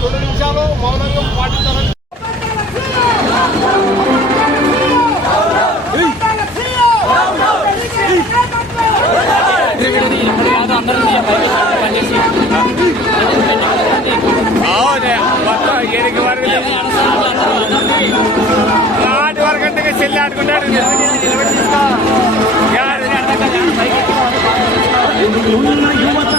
రెండు నిమిషాలు మౌనంగా పాటించాలని ఏడికి వరకు నాటి వరకు చెల్లి ఆడుకుంటాడు. నిలబెట్టి యువత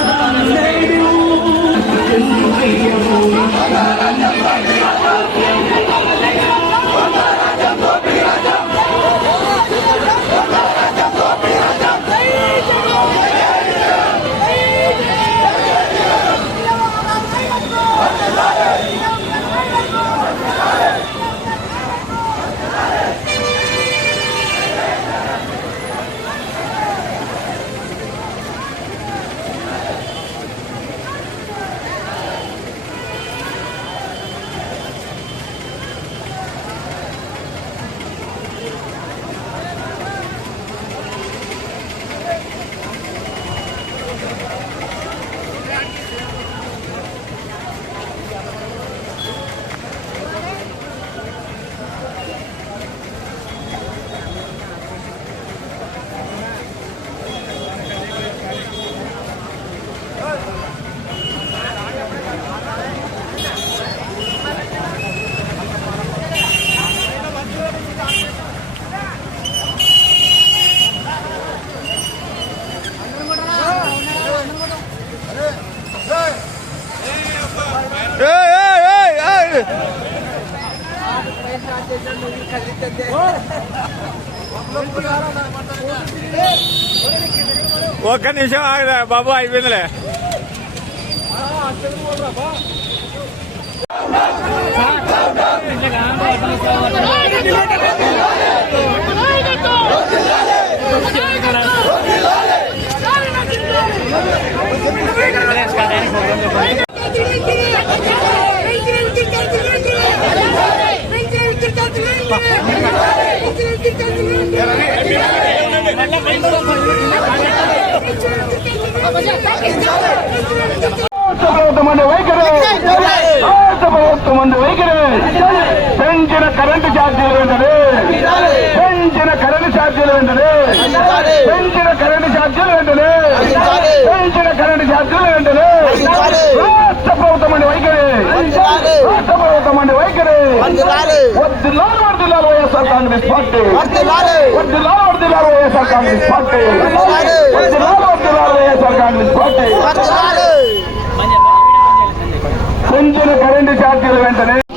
ఒక్క నిమిషం ఆగదా బాబు అయిపోయిందిలే. ప్రభుత్వం వైఖరి. రాష్ట్ర ప్రభుత్వం వైఖరి. పెంచిన కరెంటు ఛార్జీలు వెంటనే. పెంచిన కరెంటు ఛార్జీలు వెంటనే. పెంచిన కరెంటు ఛార్జీలు వెంటనే. పెంచిన కరెంటు ఛార్జీలు వెంటనే. రాష్ట్ర ప్రభుత్వం వైఖరి. రాష్ట్ర ప్రభుత్వం వైఖరి. వద్దులాలు వద్దులాలు వైఎస్ఆర్ కాంగ్రెస్ పార్టీ. వద్దులాలు వద్దులాలు వైఎస్ఆర్ కాంగ్రెస్ పార్టీ. వద్దులాలు వద్దులాలు వైఎస్ఆర్ కాంగ్రెస్ పార్టీ. పెంచిన కరెంటు ఛార్జీలు వెంటనే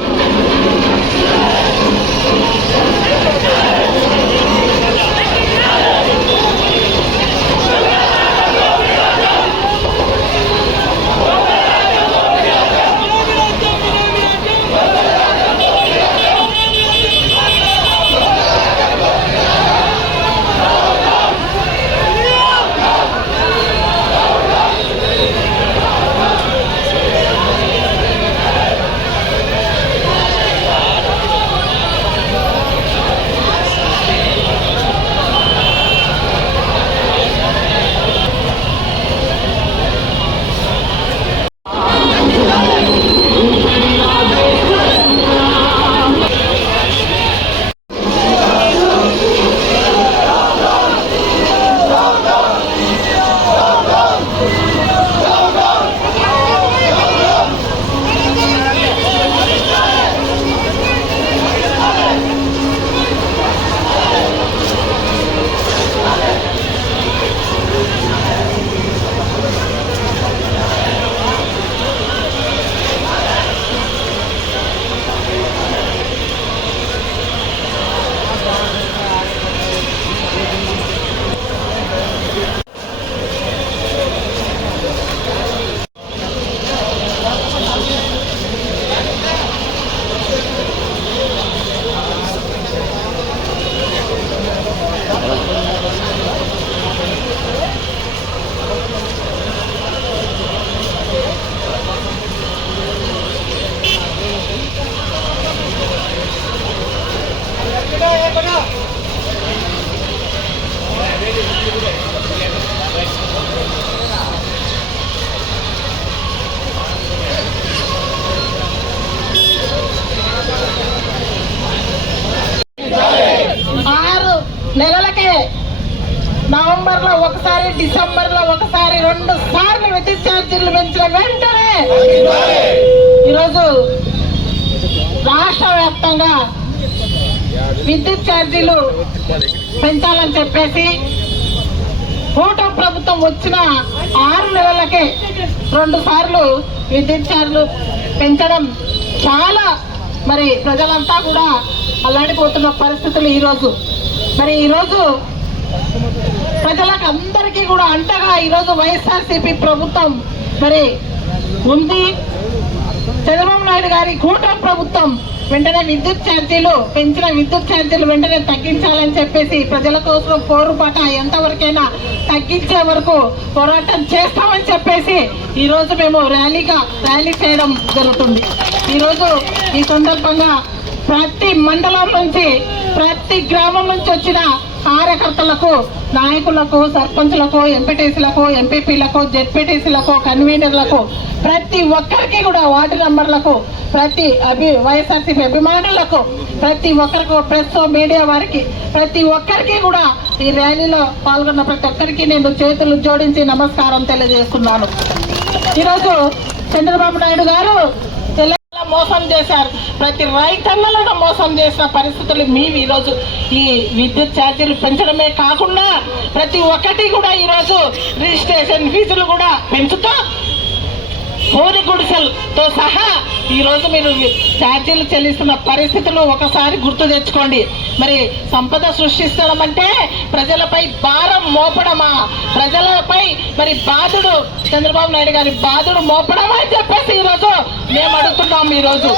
డిసెంబర్లో ఒకసారి రెండు సార్లు విద్యుత్ ఛార్జీలు పెంచిన వెంటనే ఈరోజు వ్యాప్తంగా విద్యుత్ ఛార్జీలు పెంచాలని చెప్పేసి కూటమి ప్రభుత్వం వచ్చిన ఆరు నెలలకే రెండు సార్లు విద్యుత్ ఛార్జీలు పెంచడం చాలా మరి ప్రజలంతా కూడా అల్లాడిపోతున్న పరిస్థితులు ఈరోజు. మరి ఈరోజు ప్రజలకు అందరికీ కూడా అంటగా ఈరోజు వైఎస్ఆర్సీపీ ప్రభుత్వం మరి ఉంది. చంద్రబాబు నాయుడు గారి కూటమి ప్రభుత్వం వెంటనే విద్యుత్ ఛార్జీలు పెంచిన విద్యుత్ ఛార్జీలు వెంటనే తగ్గించాలని చెప్పేసి ప్రజల కోసం పోరుబాట ఎంతవరకైనా తగ్గించే వరకు పోరాటం చేస్తామని చెప్పేసి ఈరోజు మేము ర్యాలీగా ర్యాలీ చేయడం జరుగుతుంది. ఈరోజు ఈ సందర్భంగా ప్రతి మండలం నుంచి ప్రతి గ్రామం నుంచి వచ్చిన కార్యకర్తలకు నాయకులకు సర్పంచ్లకు ఎంపీటీసీలకు ఎంపీపీలకు జెడ్పీటీసీలకు కన్వీనర్లకు ప్రతి ఒక్కరికి కూడా వార్డు నంబర్లకు ప్రతి అభి వైఎస్ఆర్సీపీ అభిమానులకు ప్రతి ఒక్కరికి ప్రెస్ మీడియా వారికి ప్రతి ఒక్కరికి కూడా ఈ ర్యాలీలో పాల్గొన్న ప్రతి ఒక్కరికి నేను చేతులు జోడించి నమస్కారం తెలియజేస్తున్నాను. ఈరోజు చంద్రబాబు నాయుడు గారు మోసం చేశారు. ప్రతి రైతన్నలను మోసం చేసిన పరిస్థితులు మేము ఈరోజు. ఈ విద్యుత్ ఛార్జీలు పెంచడమే కాకుండా ప్రతి ఒక్కటి కూడా ఈరోజు రిజిస్ట్రేషన్ ఫీజులు కూడా పెంచుతూ కోరి గుడిసెలతో సహా ఈరోజు మీరు ఛార్జీలు చెల్లిస్తున్న పరిస్థితులు ఒకసారి గుర్తు తెచ్చుకోండి. మరి సంపద సృష్టించడం అంటే ప్రజలపై భారం మోపడమా? ప్రజలపై మరి బాధుడు చంద్రబాబు నాయుడు గారి బాధుడు మోపడమా అని చెప్పేసి ఈరోజు మేము అడుగుతున్నాం ఈరోజు.